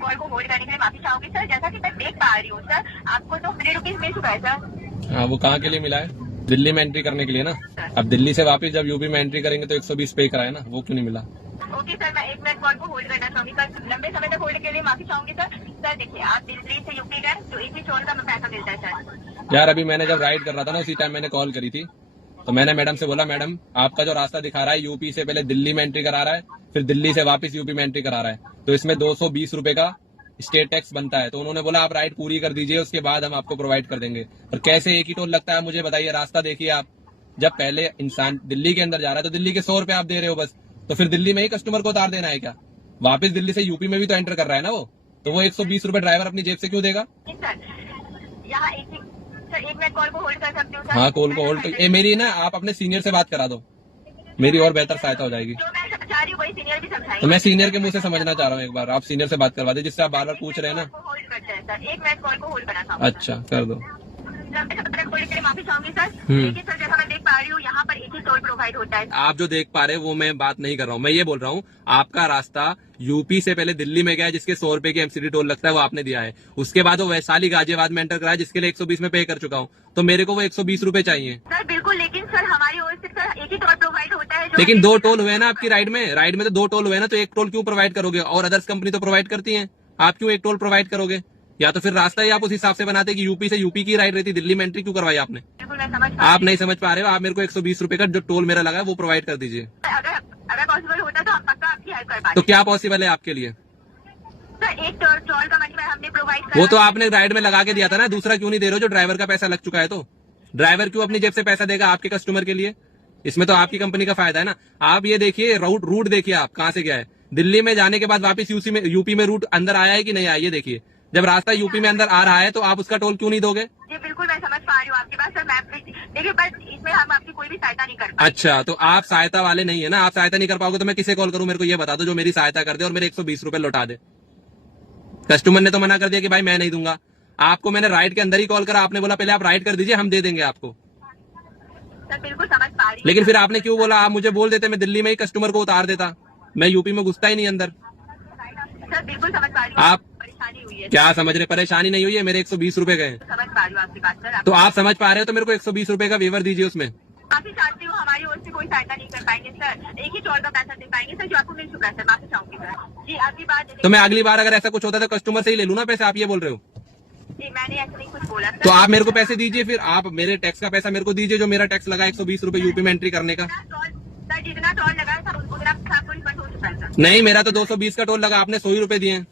Call को hold करने के लिए माफी चाहूंगी सर। जैसा कि मैं देख पा रही हूँ सर, आपको तो 100 रुपीज मिल चुका है सर। हाँ, वो कहाँ के लिए मिला है? दिल्ली में एंट्री करने के लिए ना। अब दिल्ली से वापस जब यूपी में एंट्री करेंगे तो 120 पे कराए ना, वो क्यों नहीं मिला? ओके सर, मैं 1 मिनट कॉल को होल्ड करना चाहूंगी सर। लंबे समय तक होल्ड के लिए माफी चाहूंगी सर। सर देखिए, आप दिल्ली से यूपी गए तो एक ही टोल का पैसा मिलता है सर। यार अभी मैंने जब राइड कर रहा था ना, उसी टाइम मैंने कॉल करी थी, तो मैंने मैडम से बोला, मैडम आपका जो रास्ता दिखा रहा है यूपी से पहले दिल्ली में एंट्री करा रहा है, फिर दिल्ली से वापस यूपी में एंट्री करा रहा है, तो इसमें 220 रुपए का स्टेट टैक्स बनता है। तो उन्होंने बोला आप राइड पूरी कर दीजिए, उसके बाद हम आपको प्रोवाइड कर देंगे। और कैसे एक ही टोल लगता है मुझे बताइए? रास्ता देखिए आप, जब पहले इंसान दिल्ली के अंदर जा रहा है तो दिल्ली के 100 रुपए आप दे रहे हो बस, तो फिर दिल्ली में ही कस्टमर को उतार देना है क्या? वापस दिल्ली से यूपी में भी तो एंटर कर रहा है ना वो, तो वो 120 रुपए ड्राइवर अपनी जेब से क्यों देगा? सर यहाँ सर 1 मिनट कॉल को होल्ड कर सकती हूँ सर? हाँ, कॉल को होल्ड कर। मेरी ना, आप अपने सीनियर से बात करा दो, मेरी और बेहतर सहायता हो जाएगी। जो मैं समझा रही हूँ वही सीनियर भी समझाएंगे। तो मैं सीनियर के मुंह से समझना चाह रहा हूँ, एक बार आप सीनियर से बात करवा दे, जिससे आप बार बार पूछ रहे हैं ना। होल्ड करते हैं सर, 1 मिनट कॉल को होल्ड करना चाहूंगा। अच्छा, कर दो। लंबे समय तक होल्ड के लिए माफी चाहूंगी सर। लेकिन सर जैसा मैं देख पा रही हूँ, यहाँ पर एक ही टोल प्रोवाइड होता है। आप जो देख पा रहे हैं वो मैं बात नहीं कर रहा हूँ, मैं ये बोल रहा हूँ आपका रास्ता यूपी से पहले दिल्ली में गया है, जिसके 100 रुपए की एमसीडी टोल लगता है, वो आपने दिया है। उसके बाद वो वैशाली गाजियाबाद में एंटर कराया, जिसके लिए 120 में पे कर चुका हूँ, तो मेरे को वो 120 रुपए चाहिए सर। बिल्कुल, लेकिन सर हमारी ओर से सर एक ही टोल प्रोवाइड होता है। लेकिन 2 टोल हुए ना आपकी राइड में तो 2 टोल हुए ना, तो एक टोल क्यों प्रोवाइड करोगे? और अदर्स कंपनी तो प्रोवाइड करती है, आप क्यों एक टोल प्रोवाइड करोगे? या तो फिर रास्ता ही आप उस हिसाब से बनाते कि यूपी से यूपी की राइड रहती, दिल्ली में एंट्री क्यों करवाई आपने? बिल्कुल मैं समझ आप नहीं समझ पा रहे हो, आप मेरे को 120 रुपए का जो टोल मेरा लगा है वो प्रोवाइड कर दीजिए। अगर पॉसिबल होता तो हम पक्का आपकी हेल्प कर पाते। तो क्या पॉसिबल है आपके लिए? सर एक टोल का मनी हमने प्रोवाइड करा। वो तो आपने राइड में लगा के दिया था ना, दूसरा क्यों नहीं दे रहे हो जो ड्राइवर का पैसा लग चुका है? तो ड्राइवर क्यों अपनी जेब से पैसा देगा आपके कस्टमर के लिए? इसमें तो आपकी कंपनी का फायदा है ना। आप ये देखिए, रूट देखिए आप कहाँ से गया है। दिल्ली में जाने के बाद वापस यूपी में रूट अंदर आया है कि नहीं आया, ये देखिए। जब रास्ता यूपी में अंदर आ रहा है तो आप उसका टोल क्यों नहीं दोगे? जी बिल्कुल मैं समझ पा रही हूँ आपकी बात सर। मैं देखिए, बस इसमें हम आपकी कोई भी सहायता नहीं कर पाए। अच्छा, तो आप सहायता वाले नहीं है ना? आप सहायता नहीं कर पाओगे तो मैं किसे कॉल करूं? मेरे को ये बता दो जो मेरी सहायता कर दे और मेरे 120 रुपए लौटा दे। कस्टमर ने तो मना कर दिया कि भाई मैं नहीं दूंगा। आपको मैंने राइड के अंदर ही कॉल करा, आपने बोला पहले आप राइड कर दीजिए, हम दे देंगे आपको। सर बिल्कुल समझ पा रही हूँ। लेकिन फिर आपने क्यों बोला? आप मुझे बोल देते, मैं दिल्ली में ही कस्टमर को उतार देता, मैं यूपी में घुसता ही नहीं अंदर। सर बिल्कुल समझ पा रही हूँ। आप परेशानी हुई है। क्या समझ रहे? परेशानी नहीं हुई है, मेरे 120 रुपए गए। समझ पा रही हूँ आपकी बात सर। तो आप समझ पा रहे हो तो मेरे को 120 रुपए का वेवर दीजिए उसमें। माफी चाहती हूँ, हमारी ओर से कोई सहायता नहीं कर पाएंगे सर। एक ही टोल का पैसा दे पाएंगे सर, जो आपको मिल चुका है सर। माफी चाहूंगी सर जी, आपकी बात। तो मैं अगली बार अगर ऐसा कुछ होता तो कस्टमर से ही ले लूं ना पैसे, आप ये बोल रहे हो? जी मैंने ऐसा नहीं कुछ बोला सर। तो आप मेरे को पैसे दीजिए, फिर आप मेरे टैक्स का पैसा मेरे को दीजिए, जो मेरा टैक्स लगा 120 रुपए यूपी में एंट्री करने का। सर जितना टोल लगा है सर उतना आपको रिफंड हो चुका है सर। नहीं, मेरा तो 220 का टोल लगा, आपने 100 ही रुपए दिए।